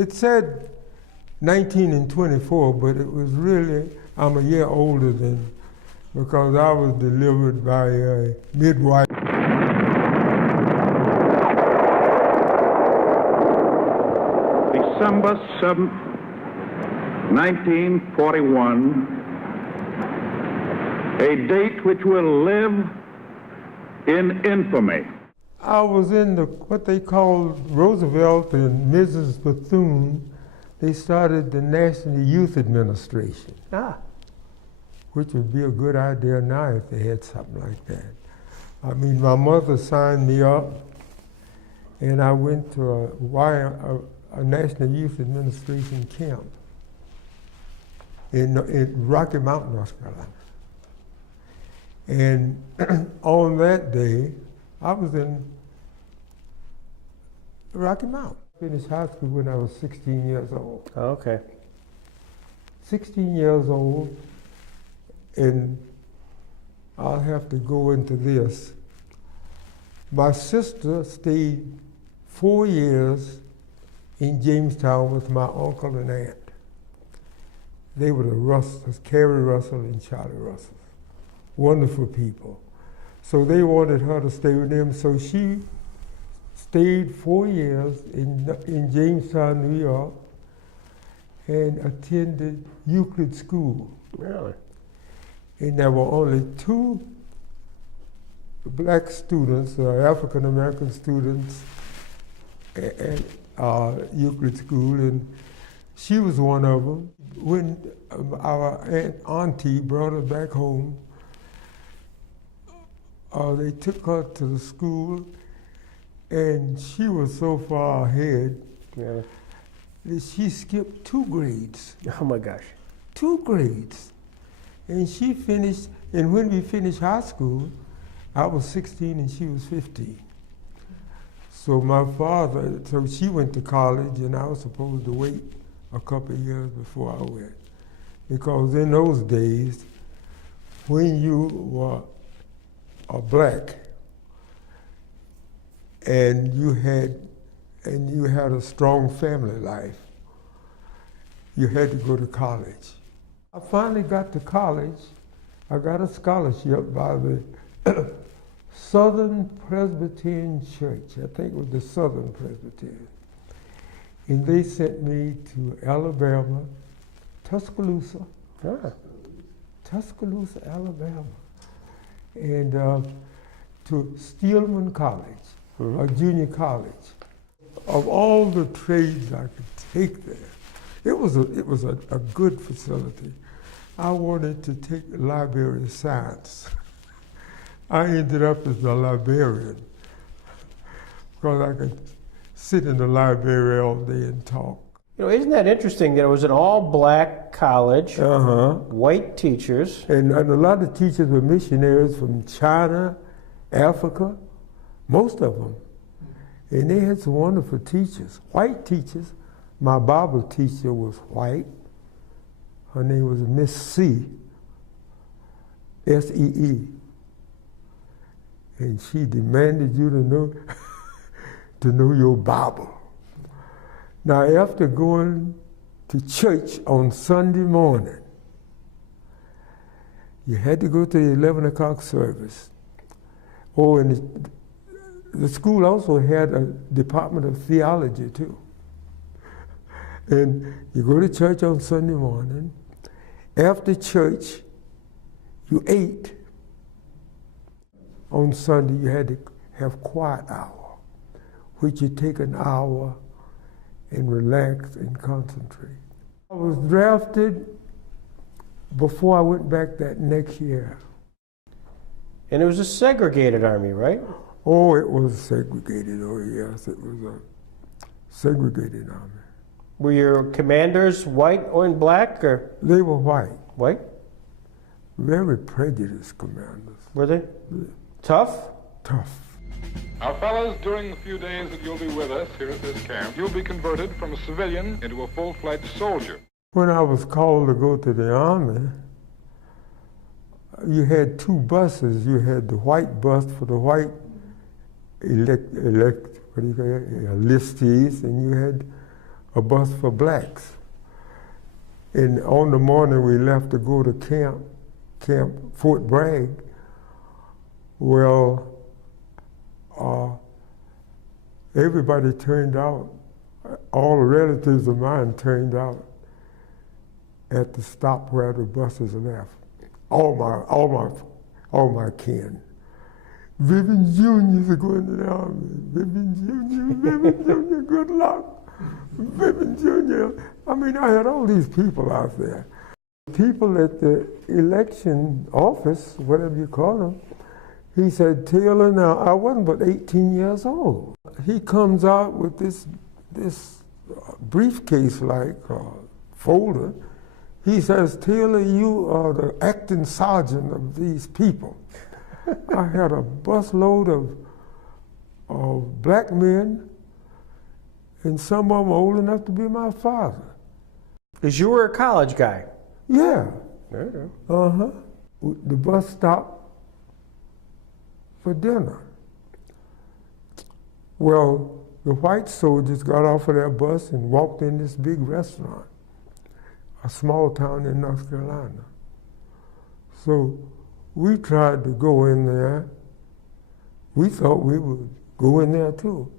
It said 19 and 24, but it was really, I'm a year older than, because I was delivered by a midwife. December 7th, 1941, a date which will live in infamy. I was in what they called Roosevelt and Mrs. Bethune. They started the National Youth Administration, which would be a good idea now if they had something like that. I mean, my mother signed me up, and I went to a National Youth Administration camp in Rocky Mount, North Carolina. And on that day, I was in Rocky Mount. Finished high school when I was 16 years old. Oh, okay. 16 years old, and I'll have to go into this. My sister stayed 4 years in Jamestown with my uncle and aunt. They were the Russells, Carrie Russell and Charlie Russell. Wonderful people. So they wanted her to stay with them, so she stayed 4 years in Jamestown, New York, and attended Euclid School. Really? And there were only 2 black students, African American students, at Euclid School, and she was one of them. When our auntie brought her back home, they took her to the school, and she was so far ahead that she skipped 2 grades. Oh my gosh. 2 grades. And she finished, and when we finished high school, I was 16 and she was 15. So so she went to college, and I was supposed to wait a couple of years before I went. Because in those days, when you were black and you had a strong family life, you had to go to college. I finally got to college. I got a scholarship by the Southern Presbyterian Church. I think it was the Southern Presbyterian. And they sent me to Alabama, Tuscaloosa, Tuscaloosa, Alabama, and to Stillman College, a junior college. Of all the trades I could take there, it was a good facility. I wanted to take library science. I ended up as a librarian because I could sit in the library all day and talk. You know, isn't that interesting that it was an all-black college, white teachers? And a lot of teachers were missionaries from China, Africa, most of them. And they had some wonderful teachers, white teachers. My Bible teacher was white. Her name was Miss C, S-E-E. And she demanded you to know your Bible. Now, after going to church on Sunday morning, you had to go to the 11 o'clock service. Oh, and the school also had a department of theology, too. And you go to church on Sunday morning. After church, you ate. On Sunday, you had to have quiet hour, which you take an hour and relax and concentrate. I was drafted before I went back that next year. And it was a segregated army, right? Oh, it was segregated. Oh, yes, it was a segregated army. Were your commanders white or in black, or? They were white. White? Very prejudiced commanders. Were they? Yeah. Tough? Tough. Now, fellas, during the few days that you'll be with us here at this camp, you'll be converted from a civilian into a full-fledged soldier. When I was called to go to the army, you had 2 buses. You had the white bus for the white enlistees, and you had a bus for blacks. And on the morning we left to go to Camp Fort Bragg, well, everybody turned out, all the relatives of mine turned out at the stop where the buses left. All my kin. Vivian Jr. is going to the army. Vivian Jr., good luck. Vivian Jr. I mean, I had all these people out there. People at the election office, whatever you call them, he said, Taylor, now I wasn't but 18 years old. He comes out with this briefcase-like folder. He says, Taylor, you are the acting sergeant of these people. I had a busload of black men, and some of them old enough to be my father. Because you were a college guy. Yeah. Yeah. Uh-huh. The bus stopped for dinner. Well, the white soldiers got off of their bus and walked in this big restaurant, a small town in North Carolina. So we tried to go in there. We thought we would go in there too.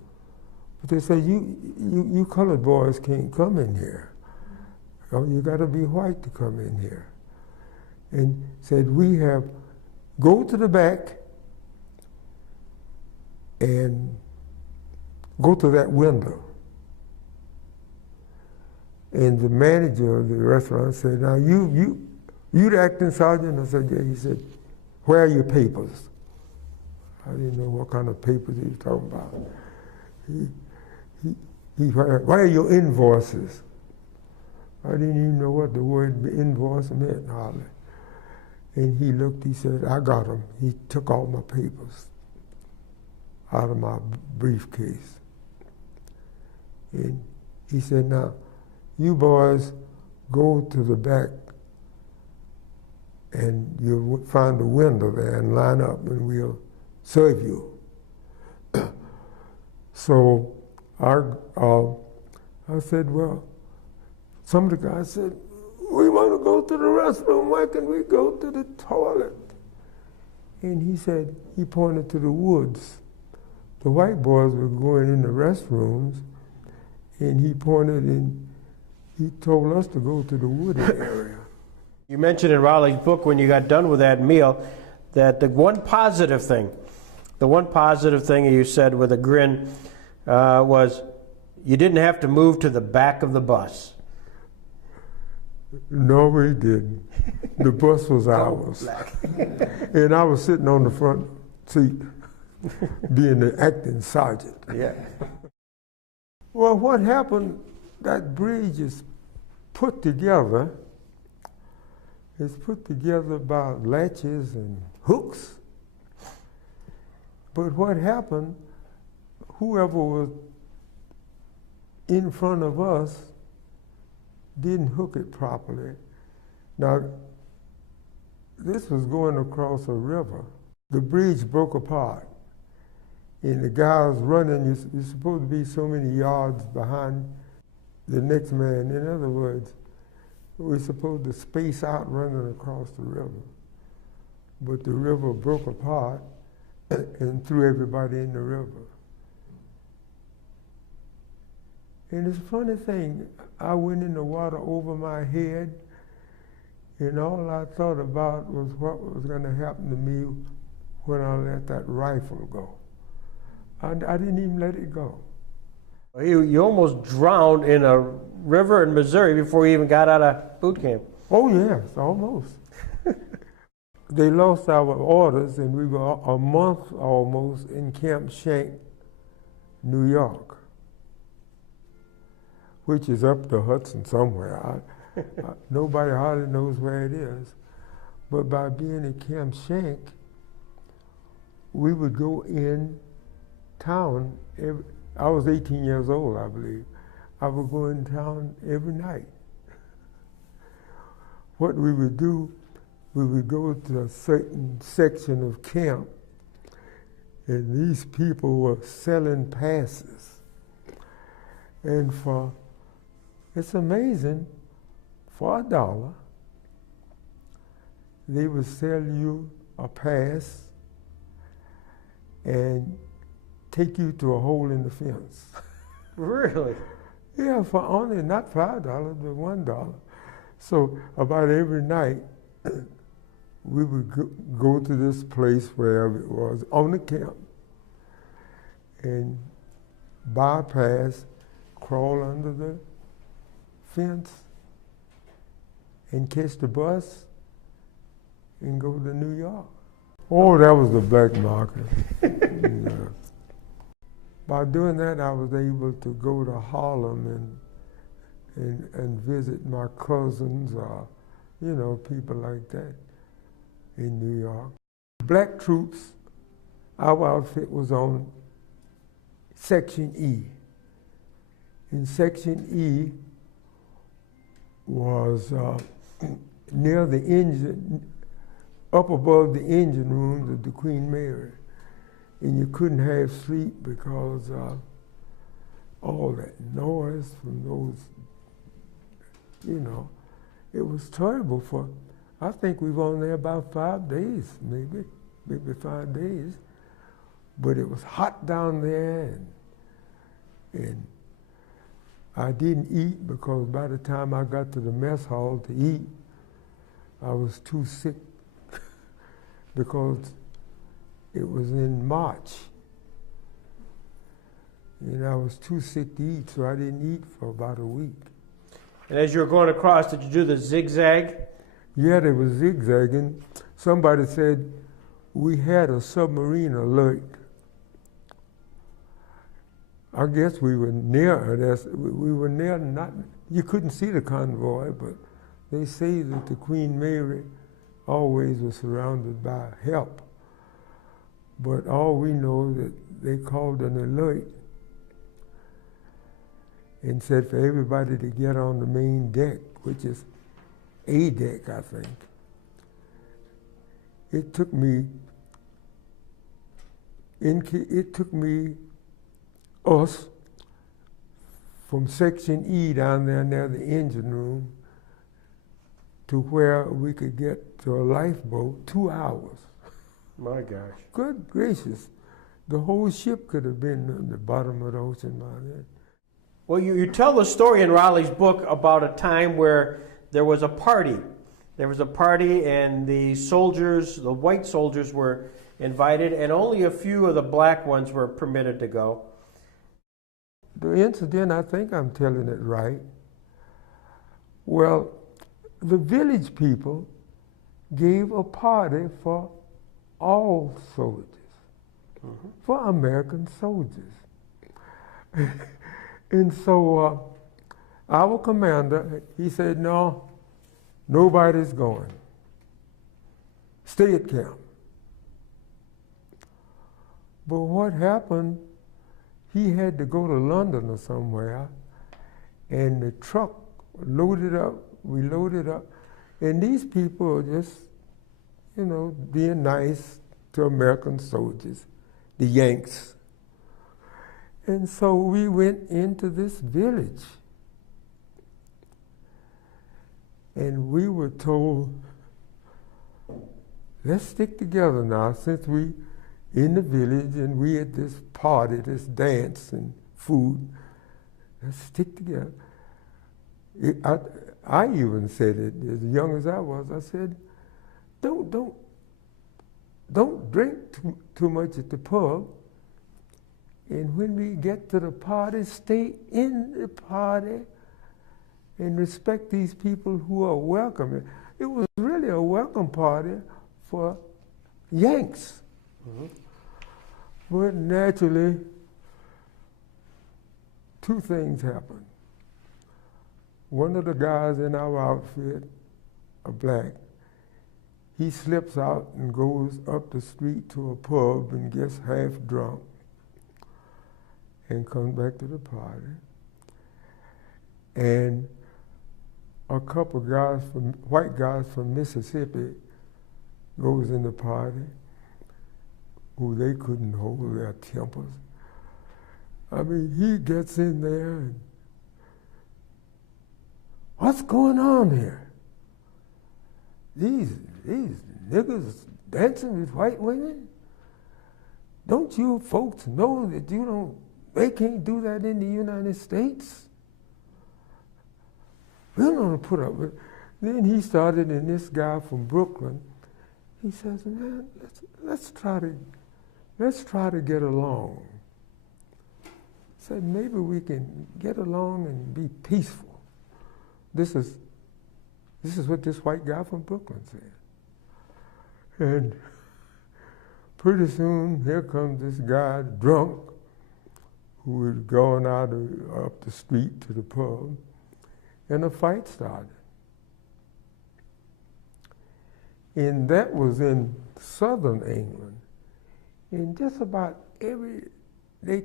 But they said, you colored boys can't come in here. You got to be white to come in here. And said, go to the back and go to that window. And the manager of the restaurant said, now you the acting sergeant? I said, yeah. He said, where are your papers? I didn't know what kind of papers he was talking about. Where are your invoices? I didn't even know what the word invoice meant, hardly. And he looked, he said, I got them. He took all my papers out of my briefcase. And he said, now, you boys go to the back and you'll find a window there and line up and we'll serve you. So I said, well, some of the guys said, we want to go to the restroom, why can't we go to the toilet? And he said, he pointed to the woods. The white boys were going in the restrooms, and he pointed and he told us to go to the wooded area. You mentioned in Raleigh's book when you got done with that meal that the one positive thing you said with a grin was you didn't have to move to the back of the bus. No, we didn't. The bus was ours. And I was sitting on the front seat, being the acting sergeant. Yeah. Well, what happened, that bridge is put together. It's put together by latches and hooks. But what happened, whoever was in front of us didn't hook it properly. Now, this was going across a river. The bridge broke apart, and the guy was running. You're supposed to be so many yards behind the next man. In other words, we're supposed to space out running across the river. But the river broke apart and threw everybody in the river. And it's a funny thing, I went in the water over my head, and all I thought about was what was going to happen to me when I let that rifle go. I didn't even let it go. You almost drowned in a river in Missouri before you even got out of boot camp. Oh yes, almost. They lost our orders, and we were a month almost in Camp Schenck, New York, which is up the Hudson somewhere. Nobody hardly knows where it is. But by being in Camp Schenck, we would go in town. I was 18 years old, I believe. I would go in town every night. What we would do, we would go to a certain section of camp, and these people were selling passes. And for It's amazing, for $1, they would sell you a pass and take you to a hole in the fence. Really? Yeah, for only not $5, but $1. So about every night, we would go to this place wherever it was on the camp and bypass, crawl under the fence and catch the bus and go to New York. Oh, that was the black market. Yeah. By doing that, I was able to go to Harlem and visit my cousins or, you know, people like that in New York. Black troops, our outfit was on Section E. And Section E was near the engine, up above the engine room of the Queen Mary. And you couldn't have sleep because all that noise from those, you know, it was terrible for, I think we were on there about 5 days, maybe 5 days. But it was hot down there, and I didn't eat because by the time I got to the mess hall to eat, I was too sick because it was in March. And I was too sick to eat, so I didn't eat for about a week. And as you were going across, did you do the zigzag? Yeah, they were zigzagging. Somebody said we had a submarine alert. I guess we were near it. We were near, not, you couldn't see the convoy, but they say that the Queen Mary always was surrounded by help. But all we know that they called an alert and said for everybody to get on the main deck, which is A deck, I think. It took me us from Section E down there near the engine room to where we could get to a lifeboat, 2 hours. My gosh. Good gracious. The whole ship could have been in the bottom of the ocean by then. Well, you tell the story in Raleigh's book about a time where there was a party. There was a party and the soldiers, the white soldiers were invited, and only a few of the black ones were permitted to go. The incident, I think I'm telling it right. Well, the village people gave a party for all soldiers, for American soldiers. And so our commander, he said, no, nobody's going. Stay at camp. But what happened, he had to go to London or somewhere, and the truck loaded up, we loaded up, and these people are just, you know, being nice to American soldiers, the Yanks. And so we went into this village, and we were told, let's stick together now, since we in the village and we at this party, this dance and food, let's stick together. I even said it, as young as I was, I said, don't drink too much at the pub. And when we get to the party, stay in the party and respect these people who are welcome. It was really a welcome party for Yanks. But naturally, two things happened. One of the guys in our outfit, a black, he slips out and goes up the street to a pub and gets half drunk and comes back to the party. And a couple guys white guys from Mississippi goes in the party who they couldn't hold their tempers. I mean, he gets in there and what's going on here? These niggas dancing with white women? Don't you folks know that they can't do that in the United States? We're gonna put up with it. Then he started, and this guy from Brooklyn, he says, man, let's try to get along. Said maybe we can get along and be peaceful. This is what this white guy from Brooklyn said. And pretty soon, here comes this guy drunk who had gone out up the street to the pub, and a fight started. And that was in southern England. And just about the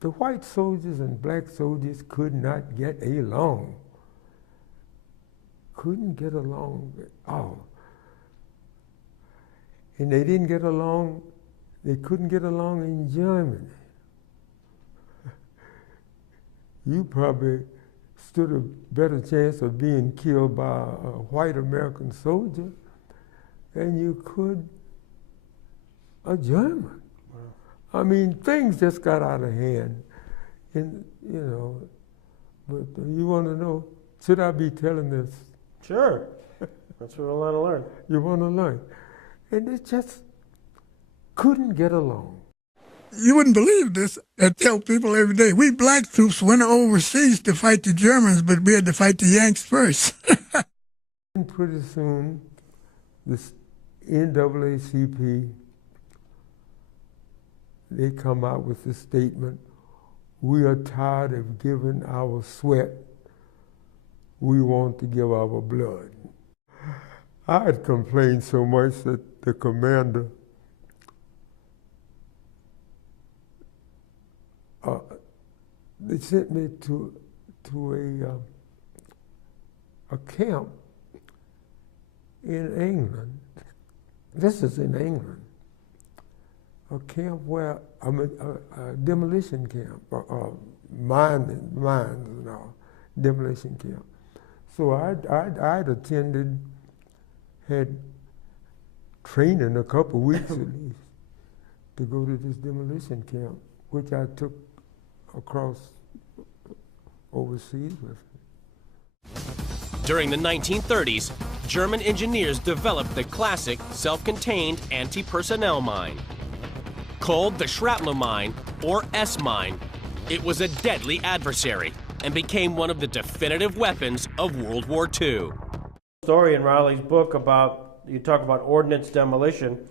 white soldiers and black soldiers could not get along. Couldn't get along at all. And they couldn't get along in Germany. You probably stood a better chance of being killed by a white American soldier than you could a German. Wow. I mean, things just got out of hand. And, but you want to know, should I be telling this? Sure. That's what I want to learn. You want to learn. And they just couldn't get along. You wouldn't believe this. I tell people every day, we black troops went overseas to fight the Germans, but we had to fight the Yanks first. And pretty soon, this NAACP, they come out with this statement, we are tired of giving our sweat, we want to give our blood. I had complained so much that the commander they sent me to a camp in England. This is in England. A camp where a demolition camp, mines and all, demolition camp. So I'd attended, had training a couple weeks at least to go to this demolition camp, which I took across overseas with me. During the 1930s, German engineers developed the classic self-contained anti-personnel mine. Called the shrapnel mine, or S-mine, it was a deadly adversary and became one of the definitive weapons of World War II. Story in Raleigh's book you talk about ordnance demolition,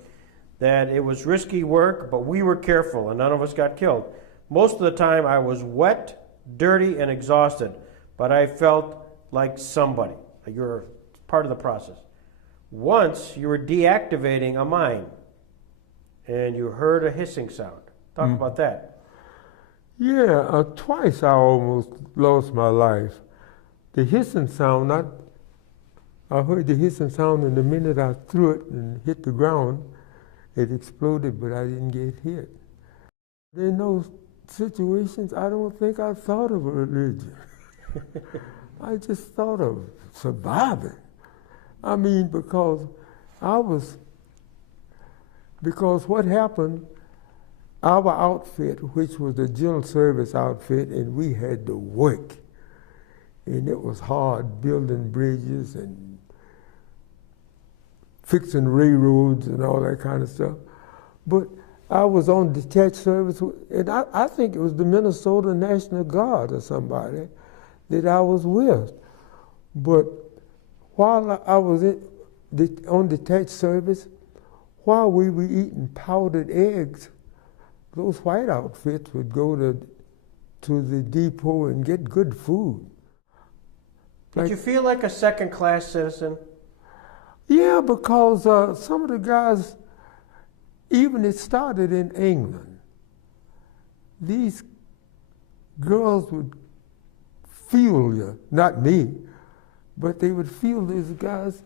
that it was risky work, but we were careful and none of us got killed. Most of the time I was wet, dirty, and exhausted, but I felt like somebody. You're part of the process. Once you were deactivating a mine and you heard a hissing sound. Talk about that. Yeah, twice I almost lost my life. The hissing sound, I heard the hissing sound, and the minute I threw it and hit the ground, it exploded, but I didn't get hit. In those situations, I don't think I thought of a religion. I just thought of surviving. I mean, because what happened, our outfit, which was the general service outfit, and we had to work. And it was hard building bridges and fixing railroads and all that kind of stuff. But I was on detached service, and I think it was the Minnesota National Guard or somebody that I was with. But while I was on detached service, while we were eating powdered eggs, those white outfits would go to the depot and get good food. Did you feel like a second-class citizen? Yeah, because some of the guys, even it started in England, these girls would feel you, not me, but they would feel these guys.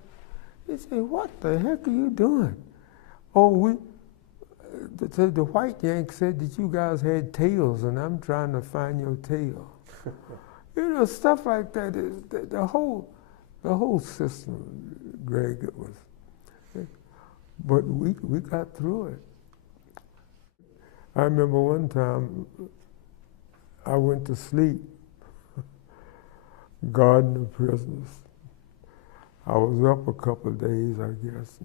They say, "What the heck are you doing?" Oh, the white Yank said that you guys had tails, and I'm trying to find your tail. You know, stuff like that. The whole system, Greg, it was. But we got through it. I remember one time I went to sleep guarding the prisoners. I was up a couple of days, I guess,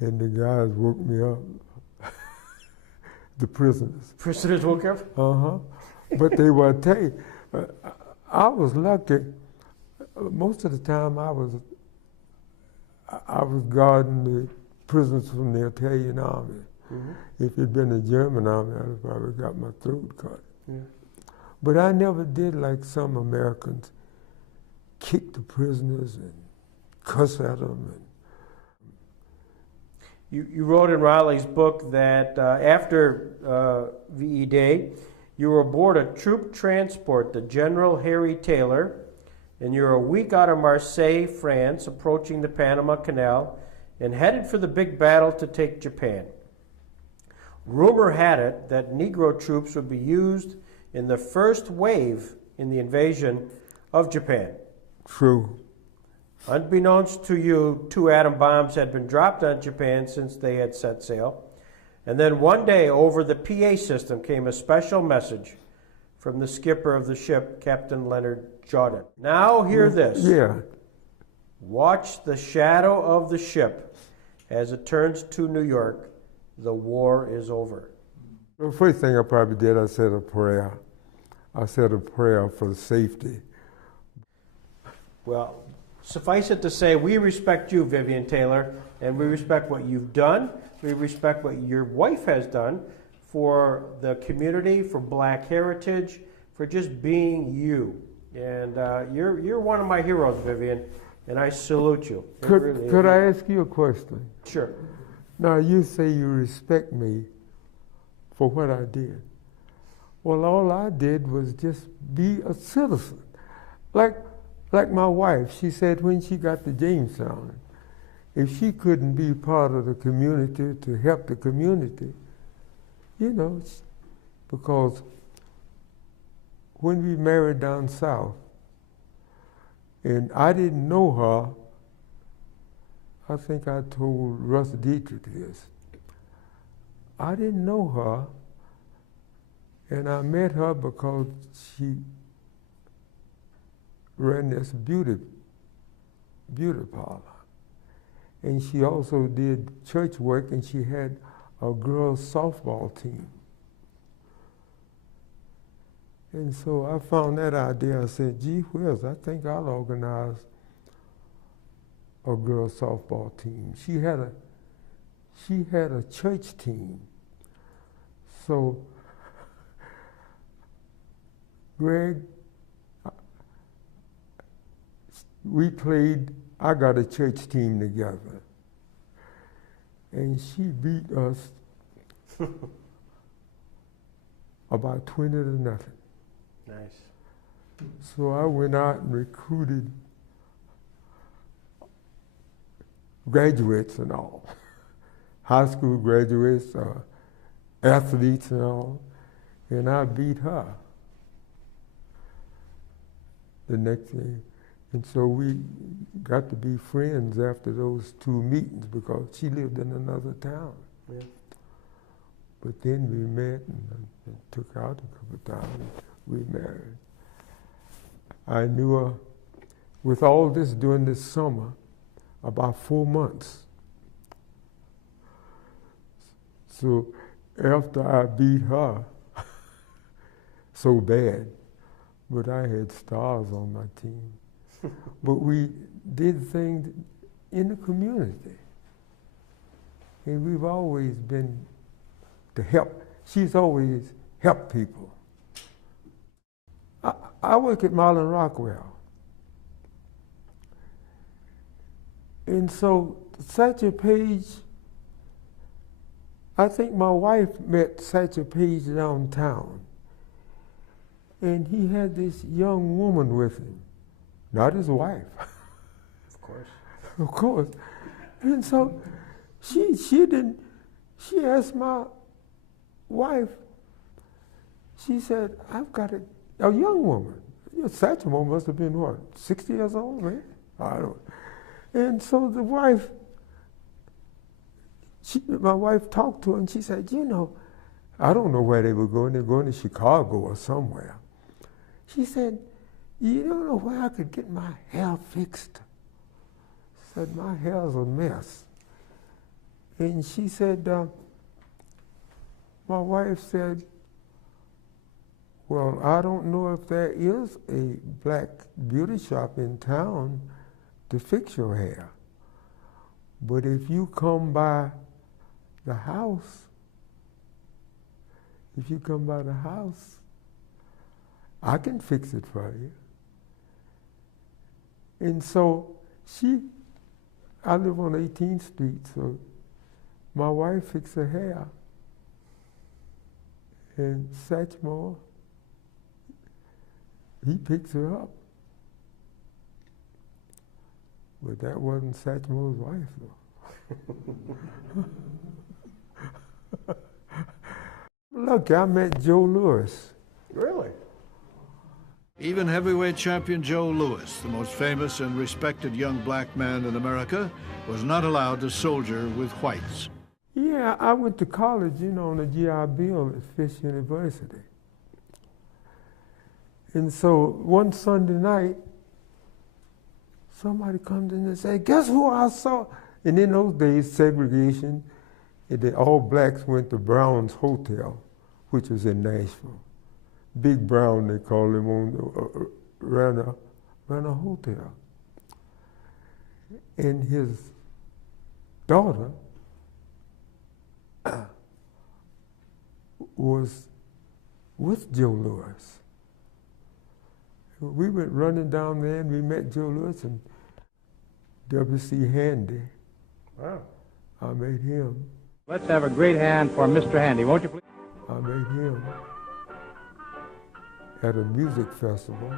and the guys woke me up. The prisoners. Prisoners woke up? Uh-huh. But they were, tell you, I was lucky. Most of the time I was guarding the prisoners from the Italian army. Mm-hmm. If it'd been the German army, I'd have probably got my throat cut. Yeah. But I never did like some Americans, kick the prisoners and cuss at them. You wrote in Raleigh's book that after VE Day, you were aboard a troop transport, the General Harry Taylor, and you're a week out of Marseille, France, approaching the Panama Canal, and headed for the big battle to take Japan. Rumor had it that Negro troops would be used in the first wave in the invasion of Japan. True. Unbeknownst to you, 2 atom bombs had been dropped on Japan since they had set sail. And then one day, over the PA system, came a special message from the skipper of the ship, Captain Leonard Jordan. Now hear this. Yeah. Watch the shadow of the ship as it turns to New York. The war is over. The first thing I probably did, I said a prayer. I said a prayer for safety. Well, suffice it to say, we respect you, Vivian Taylor, and we respect what you've done. We respect what your wife has done for the community, for Black heritage, for just being you. And you're one of my heroes, Vivian, and I salute you. Could I ask you a question? Sure. Now, you say you respect me for what I did. Well, all I did was just be a citizen. Like my wife, she said when she got to Jamestown, if she couldn't be part of the community to help the community, you know, because when we married down south, and I didn't know her, I think I told Russ Dietrich this. I didn't know her, and I met her because she ran this beauty parlor. And she also did church work, and she had a girls' softball team. And so I found that idea. I said, gee whiz, I think I'll organize a girls' softball team. She had a church team. So, Greg, I got a church team together, and she beat us about 20 to nothing. Nice. So I went out and recruited graduates and all, high school graduates, athletes and all, and I beat her the next day. And so we got to be friends after those 2 meetings because she lived in another town. Yeah. But then we met and took out a couple times. We married. I knew her with all this during this summer, about 4 months. So after I beat her so bad, but I had stars on my team. But we did things in the community. And we've always been to help. She's always helped people. I work at Marlin Rockwell. And so Satchel Paige, I think my wife met Satchel Paige downtown. And he had this young woman with him. Not his wife. Of course. Of course. And so she asked my wife, she said, I've got to A young woman. Satchel must have been, what, 60 years old, man? I don't. And so the wife, my wife talked to her, and she said, you know, I don't know where they were going. They were going to Chicago or somewhere. She said, you don't know where I could get my hair fixed? She said, my hair's a mess. And she said, my wife said, well, I don't know if there is a black beauty shop in town to fix your hair. But if you come by the house, I can fix it for you. And so I live on 18th Street, so my wife fixed her hair. And Satchel, he picks her up. But that wasn't Satchel's wife, though. Look, I met Joe Louis. Really? Even heavyweight champion Joe Louis, the most famous and respected young black man in America, was not allowed to soldier with whites. Yeah, I went to college, you know, on a GI Bill at Fisk University. And so one Sunday night, somebody comes in and says, guess who I saw? And in those days, segregation, all blacks went to Brown's Hotel, which was in Nashville. Big Brown, they called him, ran a hotel. And his daughter was with Joe Louis. We went running down there and we met Joe Louis and W.C. Handy. Wow. I met him. Let's have a great hand for Mr. Handy, won't you please? I met him at a music festival.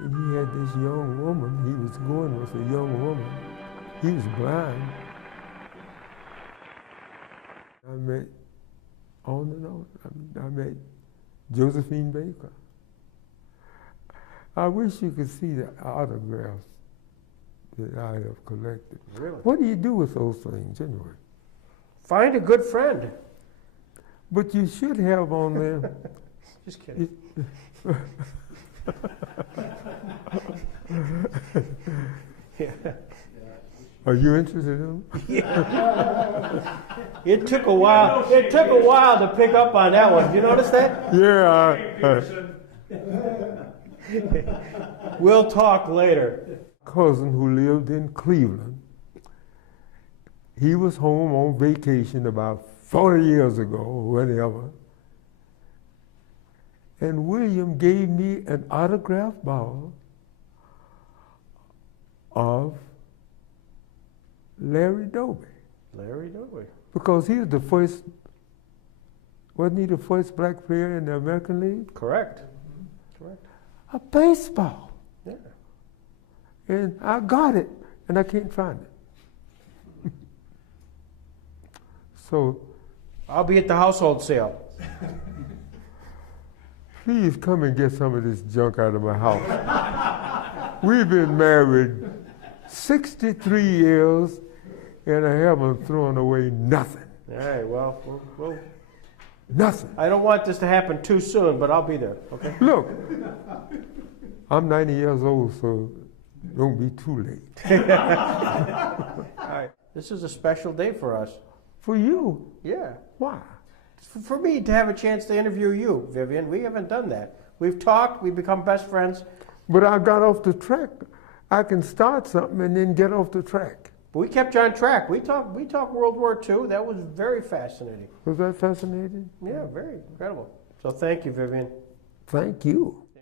And he had this young woman. He was going with a young woman. He was blind. I met, on and on, I met Josephine Baker. I wish you could see the autographs that I have collected. Really? What do you do with those things anyway? Find a good friend. But you should have on there. Just kidding. Yeah. Are you interested in them? Yeah. It took a while. It took a while to pick up on that one. You notice that? Yeah. We'll talk later. Cousin who lived in Cleveland. He was home on vacation about 40 years ago, or whatever. And William gave me an autograph ball of Larry Doby. Larry Doby. Because he was the first, wasn't he the first black player in the American League? Correct. Correct. A baseball. Yeah. And I got it, and I can't find it. So, I'll be at the household sale. please come and get some of this junk out of my house. We've been married 63 years, and I haven't thrown away nothing. All right, well, Nothing. I don't want this to happen too soon, but I'll be there, okay? Look, I'm 90 years old, so don't be too late. All right. This is a special day for us. For you? Yeah. Why? For me to have a chance to interview you, Vivian. We haven't done that. We've talked, we've become best friends. But I got off the track. I can start something and then get off the track. But we kept you on track. We talked World War II. That was very fascinating. Was that fascinating? Yeah, very incredible. So thank you, Vivian. Thank you.